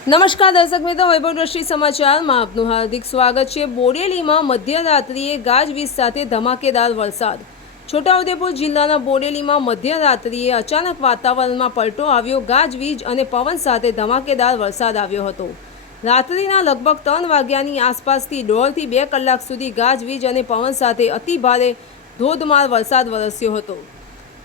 નમસ્કાર દર્શક મિત્રો, વૈભવ દ્રષ્ટિ સમાચારમાં આપનું હાર્દિક સ્વાગત છે. બોડેલીમાં મધ્યરાત્રિએ ગાજવીજ સાથે ધમાકેદાર વરસાદ. છોટાઉદેપુર જિલ્લાના બોડેલીમાં મધ્યરાત્રિએ અચાનક વાતાવરણમાં પલટો આવ્યો. ગાજવીજ અને પવન સાથે ધમાકેદાર વરસાદ આવ્યો હતો. રાત્રિના લગભગ ત્રણ વાગ્યાની આસપાસથી દોઢથી બે કલાક સુધી ગાજવીજ અને પવન સાથે અતિભારે ધોધમાર વરસાદ વરસ્યો હતો.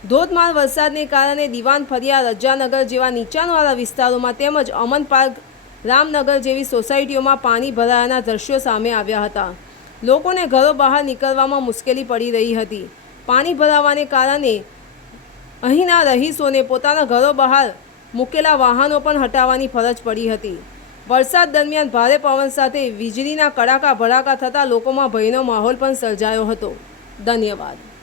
ધોધમાર વરસાદને કારણે દિવાન ફરિયા રજાનગર જેવા નીચાણવાળા વિસ્તારોમાં તેમજ અમન પાર્ક, રામનગર જેવી સોસાયટીઓમાં પાણી ભરાયાના દ્રશ્યો સામે આવ્યા હતા. લોકોને ઘરો બહાર નીકળવામાં મુશ્કેલી પડી રહી હતી. પાણી ભરાવાને કારણે અહીંના રહીશોને પોતાના ઘરો બહાર મૂકેલા વાહનો પણ હટાવવાની ફરજ પડી હતી. વરસાદ દરમિયાન ભારે પવન સાથે વીજળીના કડાકા ભડાકા થતાં લોકોમાં ભયનો માહોલ પણ સર્જાયો હતો. ધન્યવાદ.